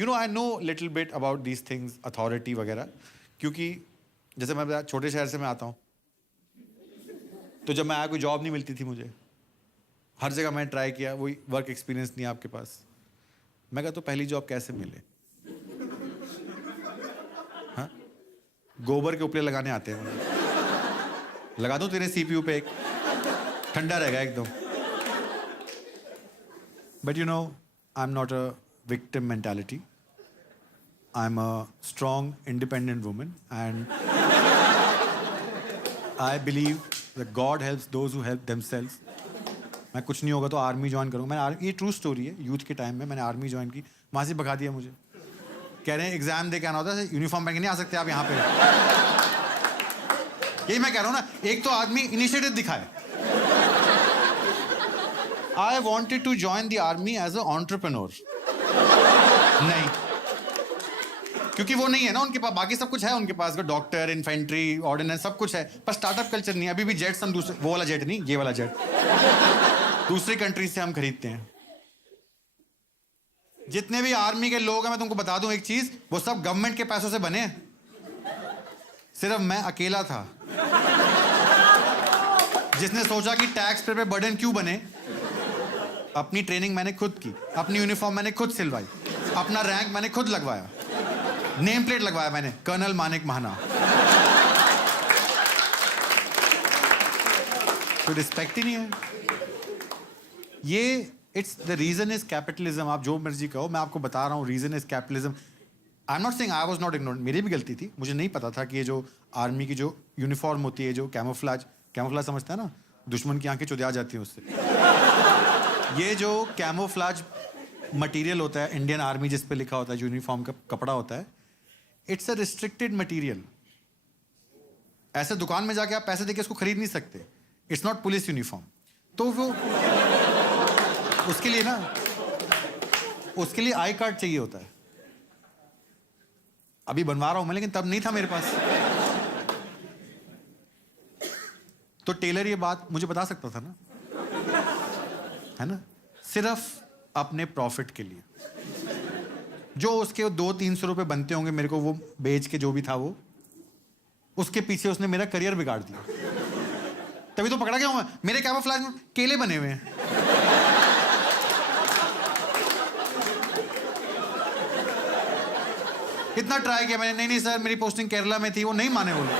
You know I know little bit about these things, authority वगैरह, क्योंकि जैसे मैं छोटे शहर से मैं आता हूँ, तो जब मैं आया कोई जॉब नहीं मिलती थी मुझे, हर जगह मैंने ट्राई किया, वही वर्क एक्सपीरियंस नहीं है आपके पास। मैं कहा तो पहली जॉब कैसे मिले? हाँ, गोबर के उपले लगाने आते हैं मुझे। लगा दूं तेरे सीपीयू पे एक, ठंडा रहेगा एकदम। But you know, I am not a victim mentality. I'm a strong, independent woman, and I believe that God helps those who help themselves. मैं कुछ नहीं होगा तो आर्मी ज्वाइन करूँगा। मैंने ये ट्रू स्टोरी है, यूथ के टाइम में मैंने आर्मी ज्वाइन की, वहाँ से भगा दिया मुझे। कह रहे हैं एग्जाम दे के आना होता है, यूनिफॉर्म पहन के नहीं आ सकते आप यहाँ पे। यही मैं कह रहा हूँ ना, एक तो आदमी इनिशिएटिव दिखाए। I wanted to join the army as an entrepreneur. नहीं, क्योंकि वो नहीं है ना उनके पास, बाकी सब कुछ है उनके पास, डॉक्टर, इन्फेंट्री, ऑर्डिनेंस, सब कुछ है, पर स्टार्टअप कल्चर नहीं है। अभी भी जेट्स हम दूसरे, वो वाला जेट नहीं, ये वाला जेट दूसरी कंट्री से हम खरीदते हैं। जितने भी आर्मी के लोग हैं, मैं तुमको बता दूं एक चीज, वो सब गवर्नमेंट के पैसों से बने हैं। सिर्फ मैं अकेला था जिसने सोचा कि टैक्स पे बर्डन क्यों बने। अपनी ट्रेनिंग मैंने खुद की, अपनी यूनिफॉर्म मैंने खुद सिलवाई, अपना रैंक मैंने खुद लगवाया, नेम प्लेट लगवाया मैंने, कर्नल मानिक महाना। तो रिस्पेक्ट ही नहीं है। ये it's the reason is capitalism. आप जो मर्जी कहो, मैं आपको बता रहा हूँ, reason is capitalism. I am not saying I was not ignored, मेरी भी गलती थी, मुझे नहीं पता था कि ये जो आर्मी की जो यूनिफॉर्म होती है, जो कैमोफ्लेज समझता है ना, दुश्मन की आंखें चुदिया जाती हैं उससे। ये जो कैमोफ्लेज मटेरियल होता है इंडियन आर्मी, जिस पे लिखा होता है, यूनिफॉर्म का कपड़ा होता है, इट्स अ रिस्ट्रिक्टेड मटेरियल। ऐसे दुकान में जाके आप पैसे देके इसको खरीद नहीं सकते। It's not police uniform. तो वो उसके लिए ना, उसके लिए आई कार्ड चाहिए होता है। अभी बनवा रहा हूं मैं, लेकिन तब नहीं था मेरे पास। तो टेलर ये बात मुझे बता सकता था ना, है ना, सिर्फ अपने प्रॉफिट के लिए। जो उसके 200-300 रुपए बनते होंगे मेरे को वो बेच के, जो भी था वो, उसके पीछे उसने मेरा करियर बिगाड़ दिया। तभी तो पकड़ा गया हूं मैं। मेरे कैमोफ्लेज में केले बने हुए हैं। इतना ट्राई किया मैंने, नहीं सर मेरी पोस्टिंग केरला में थी, वो नहीं माने वो लोग।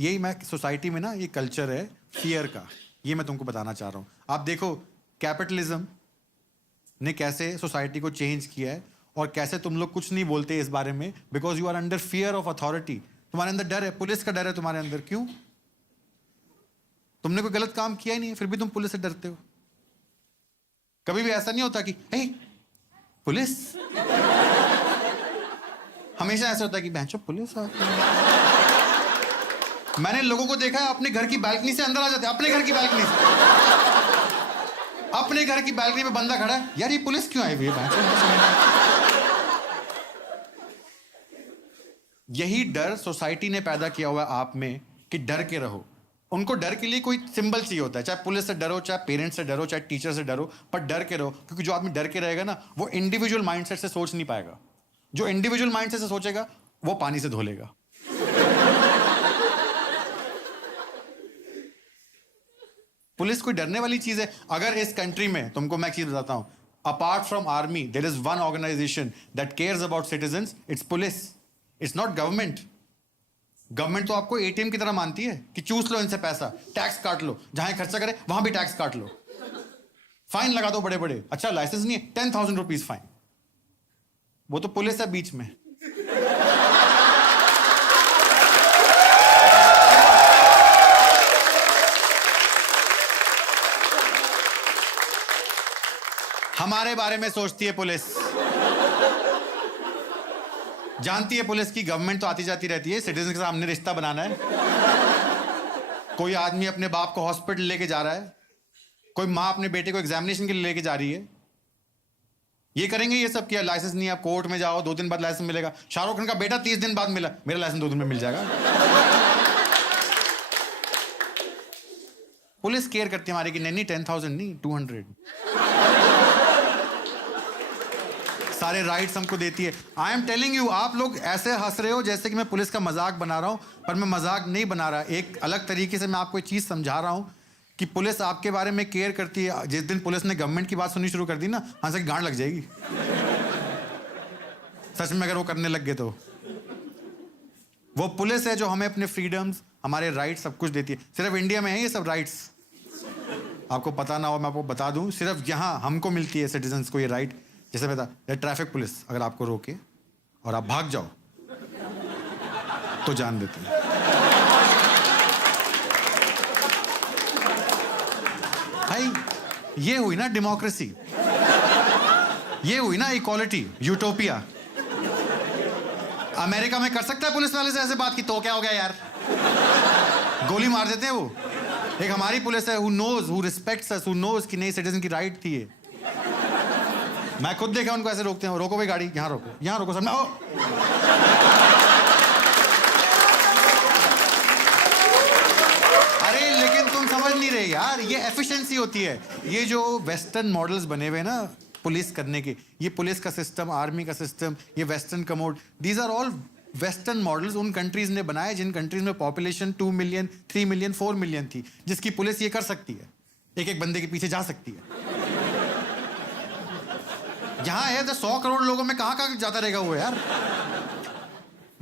यही मैं सोसाइटी में ना, ये कल्चर है फियर का, ये मैं तुमको बताना चाह रहा हूं। आप देखो कैपिटलिज्म ने कैसे सोसाइटी को चेंज किया है, और कैसे तुम लोग कुछ नहीं बोलते इस बारे में, because you are under fear of authority. तुम्हारे अंदर डर है, पुलिस का डर है तुम्हारे अंदर। क्यों? तुमने कोई गलत काम किया ही नहीं है, फिर भी तुम पुलिस से डरते हो। कभी भी ऐसा नहीं होता कि हे पुलिस, हमेशा ऐसा होता है कि बहनचोद पुलिस आ। मैंने लोगों को देखा है अपने घर की बालकनी से अंदर आ जाते, अपने घर की बालकनी से। अपने घर की बालकनी में बंदा खड़ा है, यार ये पुलिस क्यों आई हुई है? यही डर सोसाइटी ने पैदा किया हुआ है आप में, कि डर के रहो। उनको डर के लिए कोई सिंबल चाहिए होता है, चाहे पुलिस से डरो, चाहे पेरेंट्स से डरो, चाहे टीचर से डरो, पर डर के रहो। क्योंकि जो आदमी डर के रहेगा ना, वो इंडिविजुअल माइंडसेट से सोच नहीं पाएगा। जो इंडिविजुअल माइंडसेट से सोचेगा वो पानी से धो लेगा। पुलिस कोई डरने वाली चीज है? अगर इस कंट्री में, तुमको मैं एक चीज बताता हूं, apart from army there is one organisation that cares about citizens, it's police, it's not government. Government तो आपको एटीएम की तरह मानती है कि चूस लो इनसे पैसा, टैक्स काट लो, जहां खर्चा करे वहां भी टैक्स काट लो, फाइन लगा दो बड़े बड़े। अच्छा लाइसेंस नहीं है, 10,000 रुपीज फाइन। वो तो पुलिस है बीच में। हमारे बारे में सोचती है पुलिस, जानती है पुलिस की गवर्नमेंट तो आती जाती रहती है, सिटीजन के सामने रिश्ता बनाना है। कोई आदमी अपने बाप को हॉस्पिटल लेके जा रहा है, कोई माँ अपने बेटे को एग्जामिनेशन के लिए लेके जा रही है, ये करेंगे ये सब किया। लाइसेंस नहीं, आप कोर्ट में जाओ, 2 दिन बाद लाइसेंस मिलेगा। शाहरुख खान का बेटा 30 दिन बाद मिला, मेरा लाइसेंस 2 दिन में मिल जाएगा। पुलिस केयर करती है हमारे कि नहीं 10,000 नहीं 200 सारे राइट्स हमको देती है। आई एम टेलिंग यू, आप लोग ऐसे हंस रहे हो जैसे कि मैं पुलिस का मजाक बना रहा हूं, पर मैं मजाक नहीं बना रहा। एक अलग तरीके से मैं आपको एक चीज समझा रहा हूं कि पुलिस आपके बारे में केयर करती है। जिस दिन पुलिस ने गवर्नमेंट की बात सुननी शुरू कर दी ना, हंस के गांड लग जाएगी सच में, अगर वो करने लग गए तो। वो पुलिस है जो हमें अपने फ्रीडम्स, हमारे राइट्स सब कुछ देती है। सिर्फ इंडिया में है ये सब राइट्स, आपको पता ना हो मैं आपको बता दूं, सिर्फ यहाँ हमको मिलती है सिटीजन्स को ये राइट। जैसे बता, ट्रैफिक पुलिस अगर आपको रोके और आप भाग जाओ तो जान देते हैं। भाई ये हुई ना डेमोक्रेसी, ये हुई ना इक्वालिटी, यूटोपिया। अमेरिका में कर सकता है पुलिस वाले से ऐसे बात की तो क्या हो गया यार, गोली मार देते हैं वो। एक हमारी पुलिस है, who knows, who respects us, who knows कि नहीं सिटीजन की राइट थी ये। मैं खुद देखा उनको ऐसे रोकते हैं, रोको भाई गाड़ी, यहाँ रोको सर। अरे लेकिन तुम समझ नहीं रहे यार, ये एफिशिएंसी होती है। ये जो वेस्टर्न मॉडल्स बने हुए ना पुलिस करने के, ये पुलिस का सिस्टम, आर्मी का सिस्टम, ये western commode, these are all western models उन कंट्रीज ने बनाए जिन कंट्रीज में पॉपुलेशन 2 मिलियन, 3 मिलियन, 4 मिलियन थी, जिसकी पुलिस ये कर सकती है, एक एक बंदे के पीछे जा सकती है। यहाँ है 100 करोड़ लोगों में कहाँ जाता रहेगा वो यार।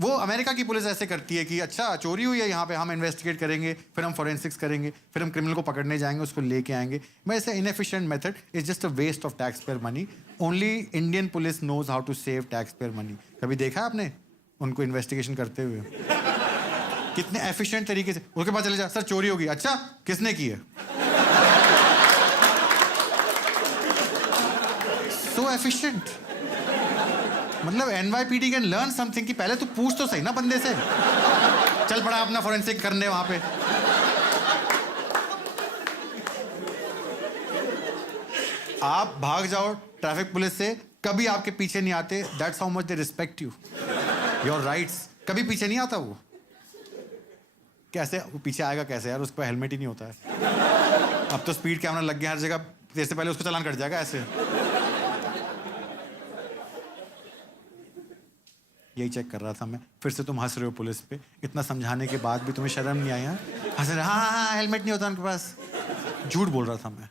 वो अमेरिका की पुलिस ऐसे करती है कि अच्छा चोरी हुई है यहाँ पे, हम इन्वेस्टिगेट करेंगे, फिर हम फोरेंसिक्स करेंगे, फिर हम क्रिमिनल को पकड़ने जाएंगे, उसको लेके आएंगे। मैं ऐसे inefficient method is just a waste of tax payer money. Only Indian police knows how to save tax payer money. कभी देखा है आपने उनको इन्वेस्टिगेशन करते हुए? कितने एफिशिएंट तरीके से। उसके बाद चले जा, सर चोरी होगी, अच्छा किसने की है? सो एफिशिएंट। मतलब NYPD कैन लर्न समथिंग कि पहले तू पूछ तो सही ना बंदे से। चल पड़ा अपना फोरेंसिक करने वहां पे। आप भाग जाओ ट्रैफिक पुलिस से, कभी आपके पीछे नहीं आते। That's how much they respect you, your rights. कभी पीछे नहीं आता वो। कैसे वो पीछे आएगा कैसे यार, उसके पास हेलमेट ही नहीं होता है। अब तो स्पीड कैमरा लग गया हर जगह, इससे पहले उसको चालान कट जाएगा ऐसे। यही चेक कर रहा था मैं। फिर से तुम हंस रहे हो पुलिस पे, इतना समझाने के बाद भी तुम्हें शर्म नहीं आई? हंस रहे, हाँ हेलमेट नहीं होता उनके पास। झूठ बोल रहा था मैं,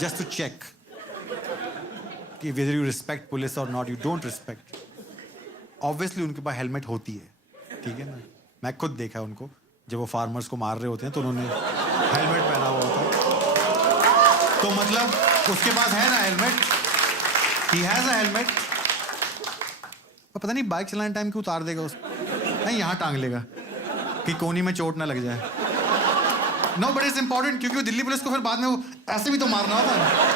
जस्ट टू चेक कि वेदर यू रिस्पेक्ट पुलिस और not. You don't respect. Obviously उनके पास हेलमेट होती है, ठीक है ना। मैं खुद देखा उनको, जब वो फार्मर्स को मार रहे होते हैं तो उन्होंने हेलमेट पहना हुआ होता है। तो मतलब उसके पास है ना helmet, he has a helmet. पता नहीं बाइक चलाने टाइम क्यों उतार देगा उसको, नहीं यहाँ टांग लेगा कि कोनी में चोट ना लग जाए। नो बट इट्स इंपॉर्टेंट, क्योंकि दिल्ली पुलिस को फिर बाद में वो ऐसे भी तो मारना होता है।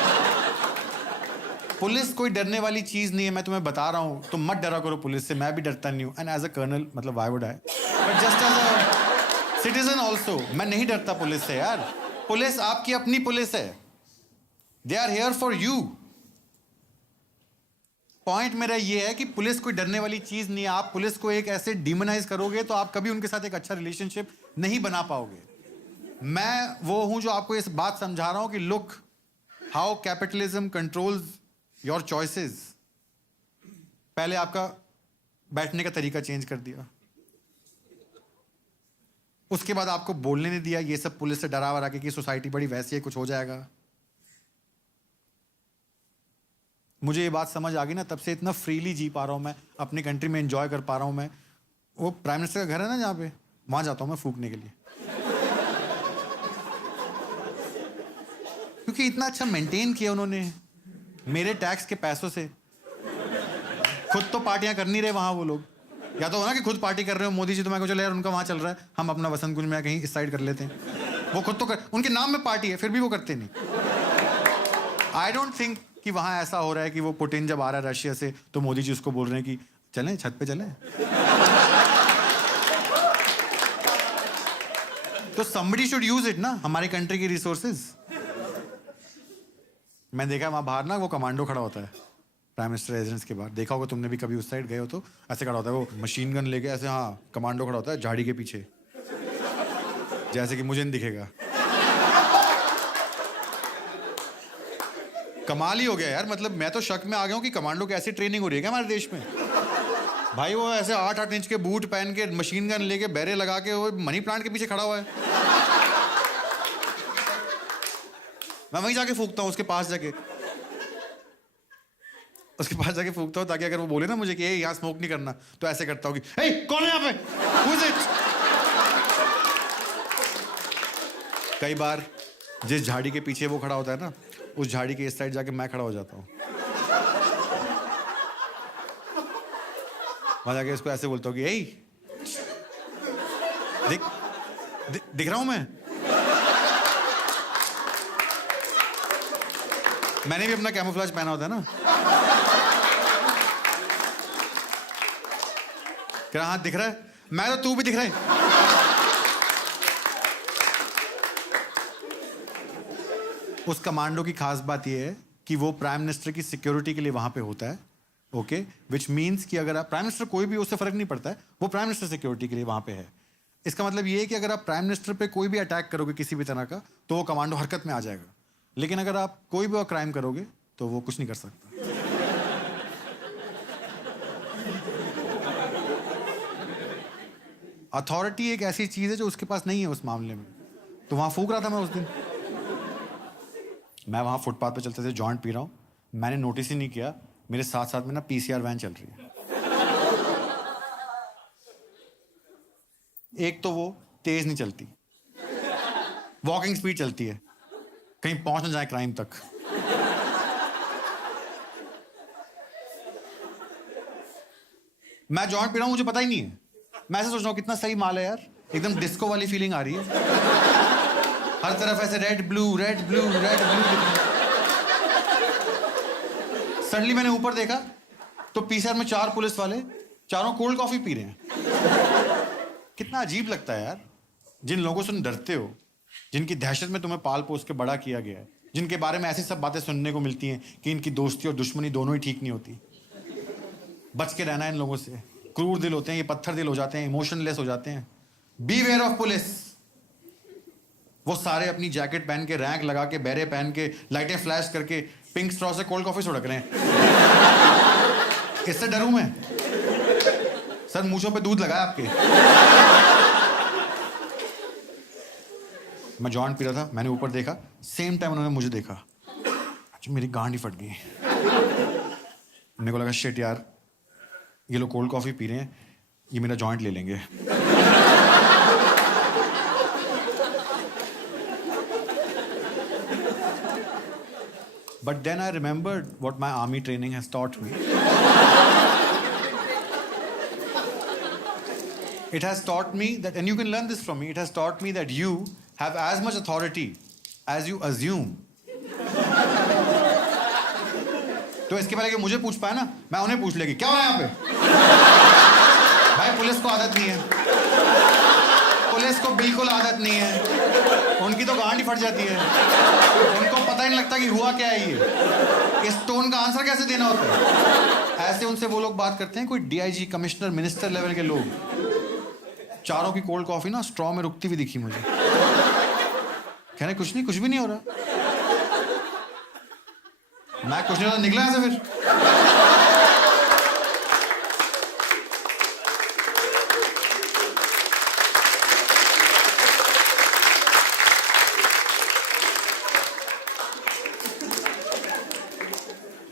पुलिस कोई डरने वाली चीज नहीं है, मैं तुम्हें बता रहा हूँ। तुम मत डरा करो पुलिस से, मैं भी डरता नहीं हूँ। एंड एज अ कर्नल, मतलब why would I, but just as a citizen also, मैं नहीं डरता पुलिस से यार। पुलिस आपकी अपनी पुलिस है, they are here for you. Point मेरा ये है कि पुलिस कोई डरने वाली चीज नहीं है। आप पुलिस को एक ऐसे डिमोनाइज करोगे तो आप कभी उनके साथ एक अच्छा रिलेशनशिप नहीं बना पाओगे। मैं वो हूं जो आपको इस बात समझा रहा हूं कि look how capitalism controls your choices. पहले आपका बैठने का तरीका चेंज कर दिया, उसके बाद आपको बोलने नहीं दिया। ये सब पुलिस से डरा वरा के कि सोसाइटी बड़ी वैसी है, कुछ हो जाएगा। मुझे ये बात समझ आ गई ना, तब से इतना फ्रीली जी पा रहा हूँ मैं, अपनी कंट्री में एंजॉय कर पा रहा हूँ मैं। वो प्राइम मिनिस्टर का घर है ना जहाँ पे, वहाँ जाता हूँ मैं फूकने के लिए, क्योंकि इतना अच्छा मेंटेन किया उन्होंने मेरे टैक्स के पैसों से। खुद तो पार्टियां कर नहीं रहे वहाँ वो लोग, या तो हो ना कि खुद पार्टी कर रहे हो मोदी जी, तो मैं चलो यार उनका वहाँ चल रहा है, हम अपना वसंत कुंज में कहीं इस साइड कर लेते हैं। वो खुद तो उनके नाम में पार्टी है, फिर भी वो करते नहीं। आई डोंट थिंक कि वहां ऐसा हो रहा है कि वो पुतिन जब आ रहा है रशिया से तो मोदी जी उसको बोल रहे हैं कि चलें छत पे चलें। तो somebody should use it ना, हमारे कंट्री की रिसोर्सेज। मैं देखा वहां बाहर ना वो कमांडो खड़ा होता है प्राइम मिनिस्टर रेजिडेंस के बाहर। देखा होगा तुमने भी, कभी उस साइड गए हो तो ऐसे खड़ा होता है वो मशीन गन लेके ऐसे। हाँ कमांडो खड़ा होता है झाड़ी के पीछे, जैसे कि मुझे नहीं दिखेगा। कमाल ही हो गया यार, मतलब मैं तो शक में आ गया हूँ कि कमांडो की ऐसी ट्रेनिंग हो रही है क्या हमारे देश में। भाई वो ऐसे 8-8 इंच के बूट पहन के मशीन गन लेके बैरे लगा के वो मनी प्लांट के पीछे खड़ा हुआ है। मैं वहीं जाके फूकता हूँ उसके पास जाके फूकता हूँ ताकि अगर वो बोले ना मुझे कि यहाँ स्मोक नहीं करना, तो ऐसे करता हूँ कि हे कौन है यहाँ पे? Who is it? कई बार जिस झाड़ी के पीछे वो खड़ा होता है ना, उस झाड़ी के इस साइड जाके मैं खड़ा हो जाता हूँ। वहां जाके इसको ऐसे बोलता हूँ कि हे दिख रहा हूं मैं? मैंने भी अपना कैमोफ्लेज पहना होता है ना। क्या हाथ दिख रहा है? मैं तो तू भी दिख रहा है। उस कमांडो की खास बात यह है कि वो प्राइम मिनिस्टर की सिक्योरिटी के लिए वहां पे होता है, ओके, विच मीन्स कि अगर आप प्राइम मिनिस्टर कोई भी उससे फर्क नहीं पड़ता है, वो प्राइम मिनिस्टर सिक्योरिटी के लिए वहां पे है। इसका मतलब ये है कि अगर आप प्राइम मिनिस्टर पे कोई भी अटैक करोगे किसी भी तरह का, तो वो कमांडो हरकत में आ जाएगा। लेकिन अगर आप कोई भी और क्राइम करोगे तो वो कुछ नहीं कर सकता। अथॉरिटी एक ऐसी चीज है जो उसके पास नहीं है उस मामले में। तो वहां फूक रहा था मैं उस दिन, मैं वहां फुटपाथ पे चलते थे, जॉइंट पी रहा हूं, मैंने नोटिस ही नहीं किया मेरे साथ साथ में ना पीसीआर वैन चल रही है। एक तो वो तेज नहीं चलती, वॉकिंग स्पीड चलती है, कहीं पहुंच ना जाए क्राइम तक। मैं जॉइंट पी रहा हूं, मुझे पता ही नहीं है, मैं ऐसे सोच रहा हूं कितना सही माल है यार, एकदम डिस्को वाली फीलिंग आ रही है, हर तरफ ऐसे red blue red blue red blue. Suddenly मैंने ऊपर देखा तो पीसीआर में 4 पुलिस वाले, चारों कोल्ड कॉफी पी रहे हैं। कितना अजीब लगता है यार, जिन लोगों से तुम डरते हो, जिनकी दहशत में तुम्हें पाल पोस के बड़ा किया गया है, जिनके बारे में ऐसी सब बातें सुनने को मिलती हैं कि इनकी दोस्ती और दुश्मनी दोनों ही ठीक नहीं होती। बच के रहना है इन लोगों से, क्रूर दिल होते हैं ये, पत्थर दिल हो जाते हैं, इमोशनलेस हो जाते हैं। Beware of police. वो सारे अपनी जैकेट पहन के, रैंक लगा के, बैरे पहन के, लाइटें फ्लैश करके पिंक स्ट्रॉ से कोल्ड कॉफी सुड़क रहे हैं। इससे डरूं मैं? सर मूंछों पे दूध लगाया आपके। मैं जॉइंट पी रहा था, मैंने ऊपर देखा, सेम टाइम उन्होंने मुझे देखा। अच्छा मेरी गांड ही फट गई। मेरे को लगा शिट यार, ये लोग कोल्ड कॉफी पी रहे हैं, ये मेरा जॉइंट ले लेंगे। But then I remembered what my army training has taught me. It has taught me that, and you can learn this from me, it has taught me that you have as much authority as you assume. तो इसके पहले कि मुझे पूछ पाए ना, मैं उन्हें पूछ लेगी क्या हो रहा है यहाँ पे। भाई पुलिस को आदत नहीं है, पुलिस को बिल्कुल आदत नहीं है, उनकी तो गांड ही फट जाती है, उनको पता ही नहीं लगता कि हुआ क्या है ये, इस टोन का आंसर कैसे देना होता है। ऐसे उनसे वो लोग बात करते हैं, कोई डीआईजी, कमिश्नर, मिनिस्टर लेवल के लोग। चारों की कोल्ड कॉफी ना स्ट्रॉ में रुकती हुई दिखी मुझे। कहने कुछ नहीं, कुछ भी नहीं हो रहा। मैं कुछ नहीं हो रहा, निकला ऐसे फिर।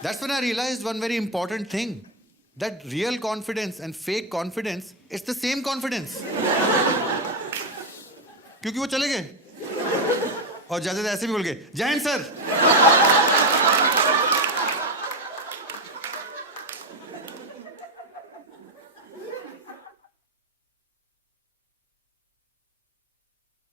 That's when I realized one very important thing, that real confidence and fake confidence, it's the same confidence. क्योंकि वो चले गए और जाते ऐसे भी बोल गए जय हिंद सर।